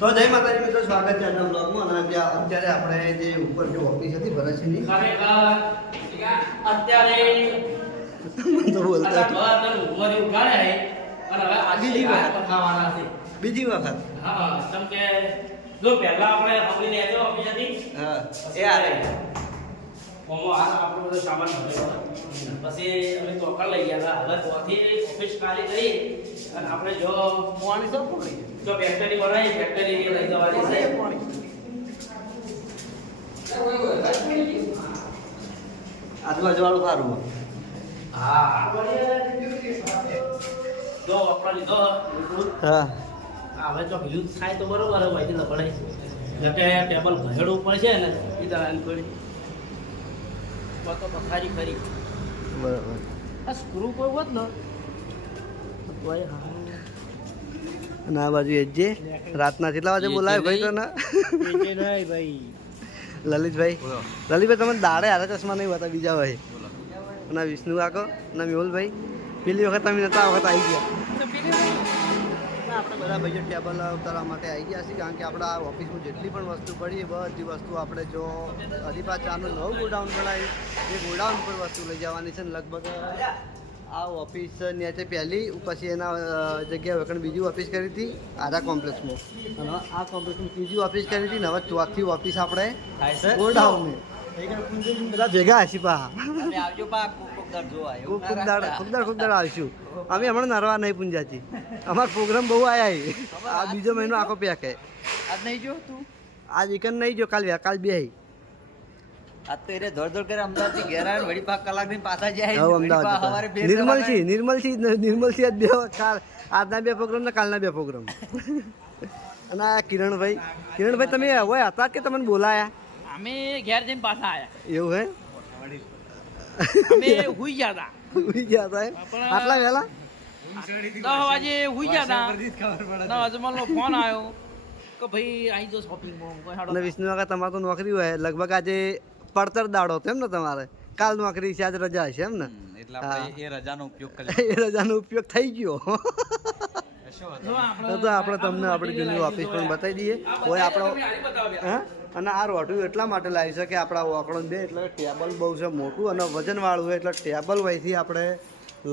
તો જય માતાજી મિત્રો, સ્વાગત છે આજના બ્લોગમાં. અને અત્યારે આપણે જે ઉપર જે ઓફિસ હતી ભરતસિંહની, અત્યારે તો બોલતા બીજી વખત હા કેમ કે જો પહેલા આપણે આપણી લેજો ઓફિસ હતી હા એ આ રહી ઓમો આ આપણો બધો સામાન ભરેલો પછી અમે તોકર લઈ ગયા હતા. હવે ત્યાંથી ઓફિસ ખાલી કરી અને આપણે જો પાણી સબ પકડી જો ફેક્ટરી બનાવી ફેક્ટરી લઈ જવાની છે. આજુબાજુ વાળું સારું. હા જો આપણે લીધો હા હવે જો બીજું થાય તો બરોબર હોય એટલે પડાય કે ટેબલ ઘેડવું પડશે ને એ દળાની પડી તો પથારી ખરી બરાબર. આ સ્ક્રૂ કોઈ હોત ને તોય હા અને આ બાજુ એજે રાતના કેટલા વાગે બોલાવે ભાઈ તને? નહીં ભાઈ લલિતભાઈ, લલિતભાઈ તમે દાડે હારા ચશ્મા નહીં હોતા બીજા હોય. અને વિષ્ણુ કાકો અને મેહુલભાઈ પેલી વખત તમે નતા વખત આવી ગયા. આપણે બધા ભાઈઓ ટેબલ ઉતારવા માટે આવી ગયા છીએ, કારણ કે આપણા ઓફિસમાં જેટલી પણ વસ્તુ પડી એ બધી વસ્તુ આપણે જો હરીફા ચાનું નવું ગોડાઉન બનાવ્યું એ ગોડાઉન પર વસ્તુ લઈ જવાની છે. ને લગભગ આ ઓફિસ નીચે પહેલી પછી એના જગ્યાએ વખત બીજી ઓફિસ કરી હતી આધા કોમ્પ્લેક્સમાં, અને આ કોમ્પ્લેક્સમાં ત્રીજી ઓફિસ કરી હતી. ને હવે ચોથી ઓફિસ આપણે ગોડાઉનની બધા ભેગા હશી પા ખૂબ દાડ આવશું. અમે હમણાં નરવા નહીં પૂંજાતી, અમારો પ્રોગ્રામ બહુ આયા આ બીજો મહિનો આખો પેક હે. આજ નહીં જો તું આજ એકન નહીં જો, કાલ બે આજ તો એને દોડ કરે અમદાવાદથી ઘેર આવે વળી 5 કલાક ની પાછા જાય અમદાવાદ નિર્મલસિંહ આજ બે કાલ આજના 2 પ્રોગ્રામ ને કાલના 2 પ્રોગ્રામ. અને આ કિરણભાઈ તમે હોય હતા કે તમને બોલાયા? અમે ઘેર જઈને પાછા આવ્યા એવું હે? અમે હુઈ ગયા હતા ઉઈ ગયા હતા એમ? આટલા વહેલા 10 વાગે હુઈ ગયા હતા. 9 વાગે મને ફોન આવ્યો કે ભાઈ આવી જો શોપિંગમાં. અને વિષ્ણુ કાકા તમારે તો નોકરી હોય લગભગ આજે પડતર દાડો હતો એમ ને તમારે? કાલ નોકરી છે, આજ રજા હશે એમ ને? એટલે આપણે એ રજાનો ઉપયોગ કરીએ. એ રજાનો ઉપયોગ થઈ ગયો. તો આપણે તમને આપણી જૂની ઓફિસ પણ બતાવી દઈએ. હોય આપણો હા. અને આ રોટું એટલા માટે લાવી છે કે આપણા વાકડો બે એટલે ટેબલ બહુ છે મોટું અને વજનવાળું હોય એટલે ટેબલ વહીથી આપણે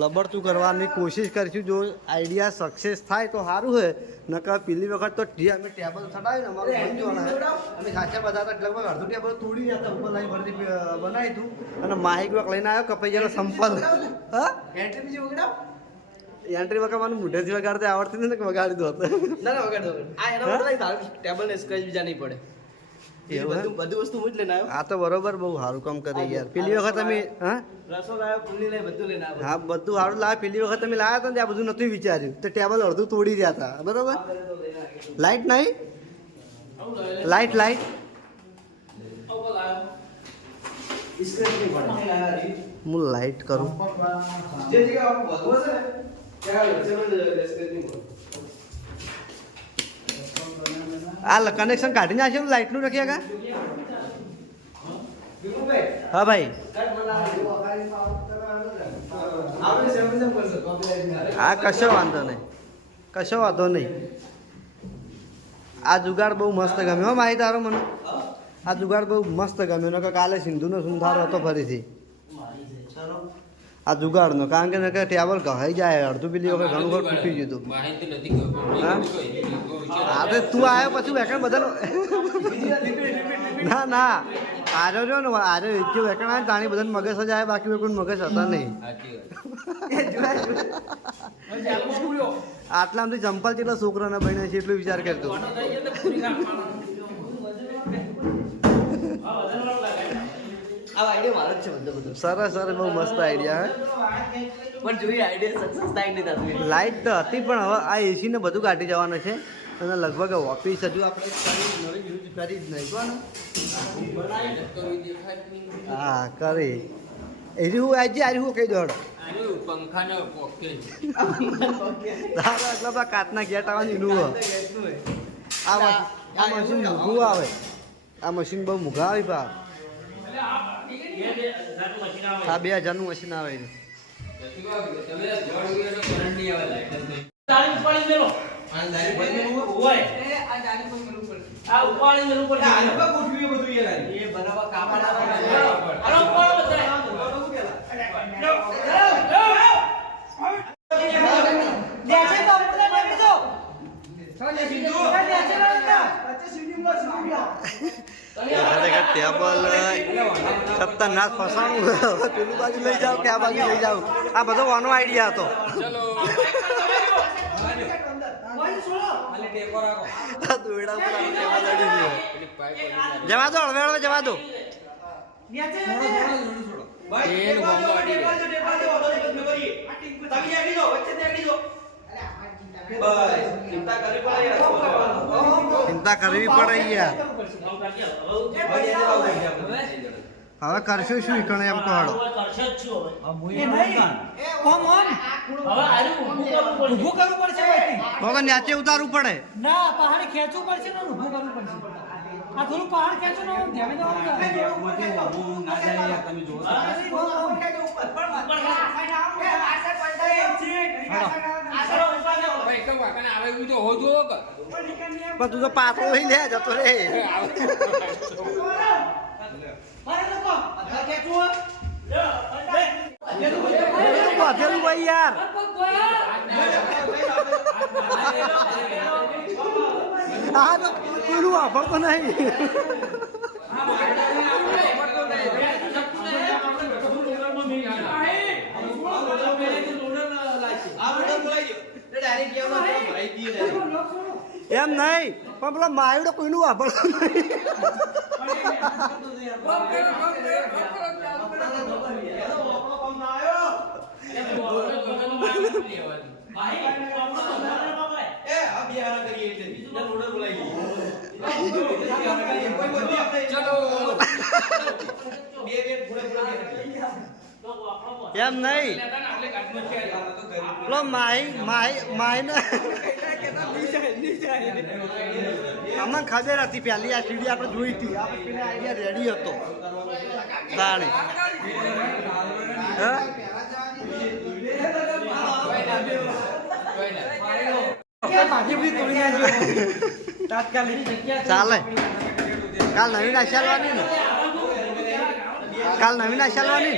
લબડતું કરવાની કોશિશ કરીશું. જો આઈડિયા સક્સેસ થાય તો સારું હોય, નકર પેલી વખત તો જે અમે ટેબલ ચડાવ્યું ને અમારું સમજવાના અમે સાચા બધા હતા લગભગ અડધું ટેબલ તોડી જતા ઉપર લાવી ભરતી બનાવી હતું. અને માહિક વખ લઈને આવ્યો કપાઈ ગયેલો સંપલ. હા એન્ટ્રી વખત મને મોઢેથી વગાડતા આવડતી નથી ને કે વગાડી દો ટેબલ ને સ્ક્રેચ બીજા નહીં પડે. બધું વસ્તુ હું જ લઈને આવ્યો. આ તો બરોબર બહુ સારું કામ કરી યાર. પેલી વખત અમે હા રસો લાવ્યો પુલ્લી લઈ બધું લઈને આવ્યો. હા બધું સારું લાવે. પેલી વખત અમે લાવ્યા હતા ને ત્યાં બધું નતું વિચાર્યું તો ટેબલ અડધું તોડી રહ્યા હતા. બરોબર. લાઈટ નહીં? લાઈટ હું લાઈટ કરું. આ કનેક્શન કાઢી નાખ્યું લાઈટનું રખ્યા કા? હા ભાઈ હા કશો વાંધો નહીં. આ જુગાડ બહુ મસ્ત ગમ્યો હો માહી તારો મને. આ જુગાડ બહુ મસ્ત ગમ્યો ને કાલે સિંધુનો સુંધારો હતો ફરીથી આ જુગાડનો, કારણ કે ટેબલ કહાઈ જાય અડધું પેલી વખત ઘણું ઘર તૂટી ગયું હતું. હા તો તું આવ્યો પછી વેકણ બધા ના આર્યો જો ને આર્યો જે વેકણ આવે તાણી બધાને મગજ જ આવે, બાકી કોઈ મગજ હતા નહીં. આટલામાંથી ચંપલ જેટલા છોકરાના બન્યા છે એટલું વિચાર કરતો. સરસ બહુ મસ્ત આઈડિયા. પણ જોઈએ આઈડિયા સક્સેસ થાય નહીં થતું. લાઈટ તો હતી પણ હવે આ એસી ને બધું કાઢી જવાનું છે અને લગભગ ઓફિસ હજુ આપણે યુઝ કરી જ નહીં કોને. હા કરી એરી હું આજે હું કહી દો પંખા કાચના ગેટ આવવાની નું આ મશીન મૂઘું આવે. આ મશીન બહુ મૂઘા આવી પા. આ 2000 મશીન આવે. તાળી પડી દેલો આ દારી બંધ હોય. એ આ દારી આ ઉપાડી જરૂર પડશે એ બનાવવા કાપડ આવે અરે ઉપાડો બધા ટેબલ ખતરનાક ફસાણું પેલું બાજુ લઈ જાઓ કે આ બાજુ લઈ જાઓ આ બધો વાનો આઈડિયા હતો દોરડા ઉપર આપણે ટેબલ લડી દીધો. જવા દો હળવે હળવે જવા દો ચિંતા કરવી પડે યાર હવે કરશું શું ઈકણે એમ કહો કરશે જ છું હવે એ નહીં ઓમ ઓમ હવે આર્યું ઊભું કરવું પડશે ઊભું કરવું પડશે ભાઈ. તો નીચે ઉતારવું પડે ના પહાડ ખેંચવું પડશે ને ઊભું કરવું પડશે આ થોડું પહાડ ખેંચો ને આમ ધ્યાન પણ તું તો પાછો લઈ લે જતો રે બાંધેલું ભાઈ યાર હા તો કોઈનું વાપરતો નહીં એમ નહીં પણ પેલો માયડો કોઈનું વાપરતો નહીં એમ નહીં પેલો માય ને અમને ખબર હતી પહેલી આ સીડી આપણે જોઈ હતી આપણે આઈડિયા રેડી હતો તાણે હા ચાલે કાલ નવીન આશાલવાની ને કાલ નવીન આશાલવાની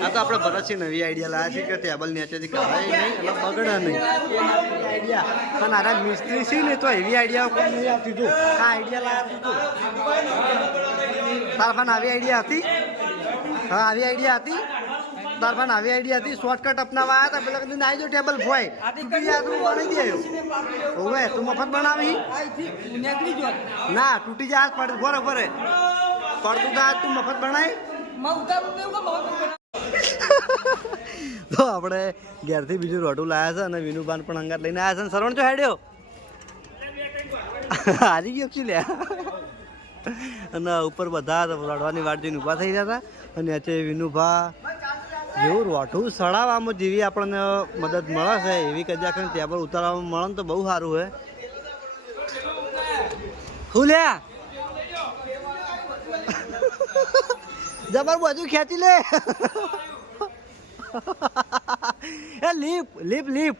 આ તો આપણે ભરતથી નવી આઈડિયા લાવ્યા છે કે ટેબલ નીચેથી કરાય નહીં એટલે બગડે નહીં આઈડિયા પણ આરા મિસ્ત્રી છે ને તો એવી આઈડિયા કોઈ નહીં આવતી તું આ આઈડિયા લાવ્યા તું તાર પણ આવી આઈડિયા હતી હા આવી આઈડિયા હતી તાર પણ આવી આઈડિયા હતી શોર્ટકટ અપનાવવા આવ્યા હતા પેલા કદી આવી જો ટેબલ ફોય તૂટી જાય તું બનાવી દે હોવે તું મફત બનાવી ના તૂટી જાય પડે ફરે ફરે પડતું તા તું મફત બનાવી તો આપણે ઘેરથી બીજું રોટું લાવ્યા છે અને વિનુબાન પણ અંગાત લઈને આવ્યા છે ને સરવણ તો હેડ્યો હારી ગયો શું લ્યા અને ઉપર બધા રડવાની વાટ જોઈને ઊભા થઈ ગયા હતા અને આજે વિનુભા જેવું રોઠું સડાવવામાં જેવી આપણને મદદ મળે છે એવી કદાચ ટેબલ ઉતારવામાં મળે ને તો બહુ સારું હોય શું લ્યા જબર બાજુ ખેંચી લે એ લીપ લીપ લીપ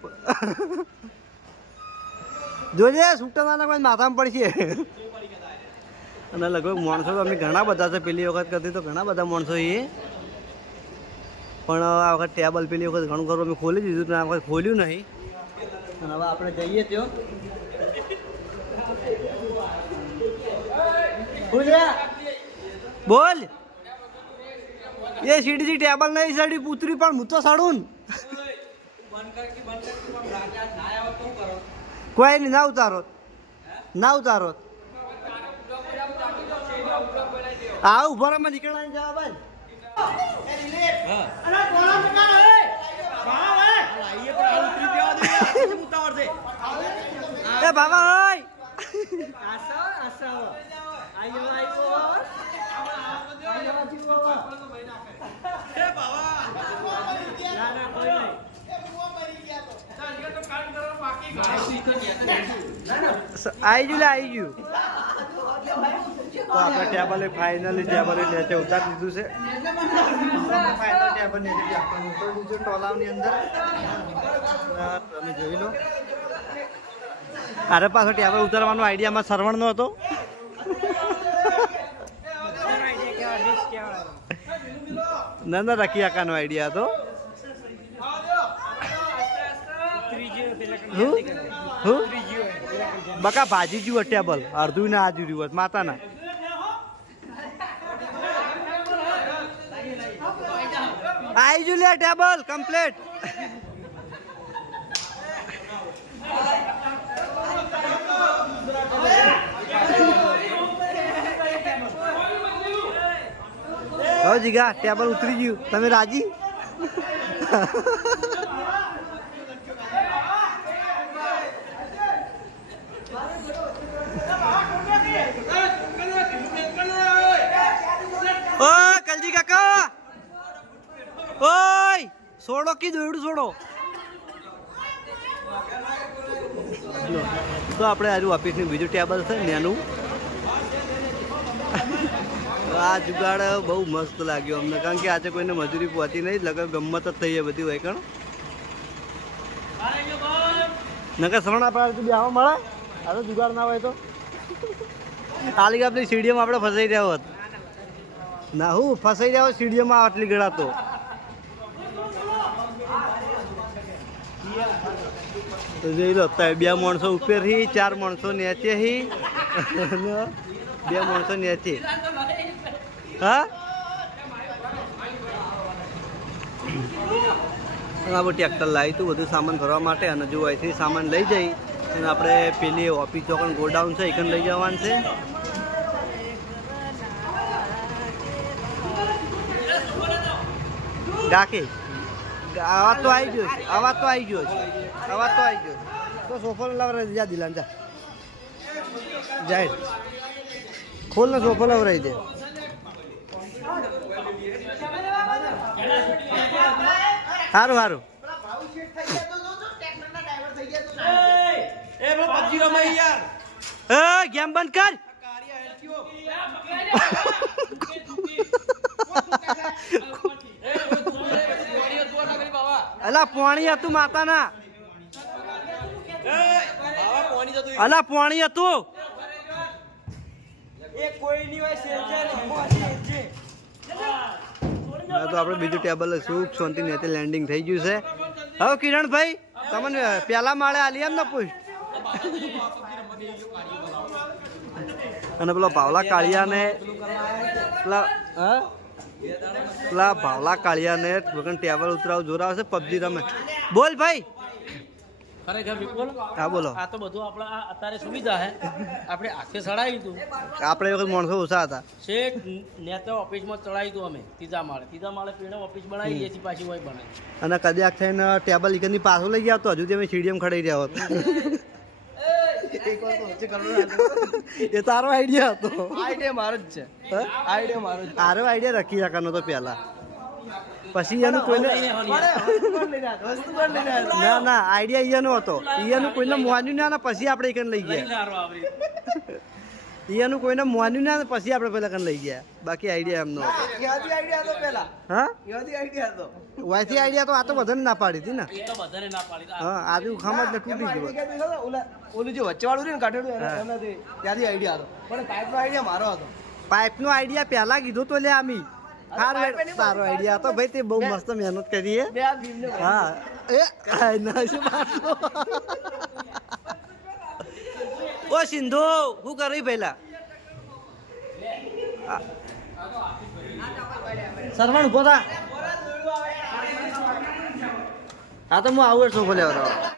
જોજે છૂટવાના કોઈ માથામાં પડશે અને લગભગ માણસો તો અમે ઘણા બધા છે પેલી વખત કરતી તો ઘણા બધા માણસો એ પણ આ વખત ટેબલ પેલી વખત ઘણું ખરું અમે ખોલી દીધું તો આ વખત ખોલ્યું નહીં અને હવે આપણે જઈએ ત્યાં બોલ એ સીડી ટેબલ નહીં સડી પૂતરી પણ હું તો સડું કોઈ નહીં ના ઉતારો ના ઉતારો હા ઉભા માં નીકળવાની જવા ભાઈ એ બાબા હોય આવી ગયું આવી ગયું તો આપણે ટેબલ ફાઇનલી ટેબલ નીચે ઉતારી દીધું છે ફાઇનલ ટેબલ નીચે આપણે ઉતારી દીધું ટોલાવની અંદર તમે જોઈ લો અરે પાછો ટેબલ ઉતારવાનો આઈડિયામાં સરવણનો હતો. ના ના રખી આકાનો આઈડિયા હતો. હું બકા ભાજી જ્યું ટેબલ અડધું ના આજુ રહ્યું માતાના. આઈ જુ લે ટેબલ કમ્પ્લીટ. હવે જીગા ટેબલ ઉતરી ગયું. તમે રાજી? ઓ કલજી કાકા, ઓય છોડો કી દોડું છોડો. તો આપણે આજુ ઓફિસનું બીજું ટેબલ છે ને એનું. આ જુગાડ બહુ મસ્ત લાગ્યો અમને, કારણ કે આજે કોઈને મજૂરી પહોંચી નહીં, લગન ગમત જ થઈ બધી હોય કણ. નકર શ્રવણ આપણે બેહવા મળે આ તો જુગાડ ના હોય તો. આલી આપણી સીડીએમાં આપણે ફસાઈ રહ્યા હોત. ના હું ફસાઈ રહ્યા સીડીએમાં આટલી ગળા તો. જોઈ લો બે માણસો ઉપરથી, 4 માણસો નીચેથી, 2 માણસો નીચે. હા આ બધું ટ્રેક્ટર લાવી હતું બધું સામાન ભરવા માટે, અને જો અહીંથી સામાન લઈ જઈ અને આપણે પેલી ઓફિસ ચોકન ગોડાઉન છે એકન લઈ જવાનું છે. ગાકે આવાજ તો આવી ગયો છે, અવાજ તો આવી ગયો છે, અવાજ તો આવી ગયો છે. તો સોફો લવરાઈ જા દિલાન જા જાય ખોલ ને સોફો લવરાઈ દે. સારું સારું. ગેમ બંધ કર. અલા પાણી હતું માતાના, અલા પાણી હતું. તો આપણે બીજું ટેબલ સુખ શાંતિ ને લેન્ડિંગ થઈ ગયું છે. હવે કિરણભાઈ તમને પહેલા માળે આલી એમ ને પૂછ. અને પેલા ભાવલા કાળિયા ને પેલા ભાવલા કાળિયા ને ટેબલ ઉતરાવ જોર આવશે. પબજી રમે. બોલ ભાઈ. ખરેખર વિપુલ, હા બોલો. આ તો બધું આપણા અત્યારે સુવિધા હે. આપણે આખે ચડાવી હતું. આપણે વખત માણસો ઓછા હતા. શેઠ નેતા ઓફિસમાં ચડાવી હતું અમે ત્રીજા માળે પેણે ઓફિસ બનાવી દઈએ છીએ, પાછી હોય બનાવી. અને કદાચ થઈને ટેબલ ઈકનની પાછું લઈ ગયા તો હજુ તમે સીડીએમ ખડાઈ રહ્યા હોત. એ તારો આઈડિયા હતો. આઈડિયા મારો જ છે. આઈડિયા મારો જ. તારો આઈડિયા રાખી રાખવાનો તો પહેલા, પછી એનું કોઈને ના ના આઈડિયા એનો હતો. એનું કોઈને મોન્યું ના, પછી આપણે એકન લઈ ગયા. એનું કોઈને મોન્યું ના, પછી આપણે પેલા કન લઈ ગયા. બાકી આઈડિયા એમનો હતો. હા વાયથી આઈડિયા તો આ તો બધાને ના પાડી હતી ને. હા આજુ ખામત ને તૂટી ગયું. ઓલું જે વચ્ચે વાળું ને કાઢેલું એનાથી ત્યાંથી આઈડિયા હતો, પણ પાઇપનો આઈડિયા મારો હતો. પાઇપનો આઈડિયા પહેલા કીધું તો લે આમી. સારો આઈડિયા હતો ભાઈ, તે બહુ મસ્ત મહેનત કરી. હા એ ના શું ઓ સિંધુ શું કરી પહેલા સરવણ ઉભો થા. હા તો હું આવું સોફો લેવા.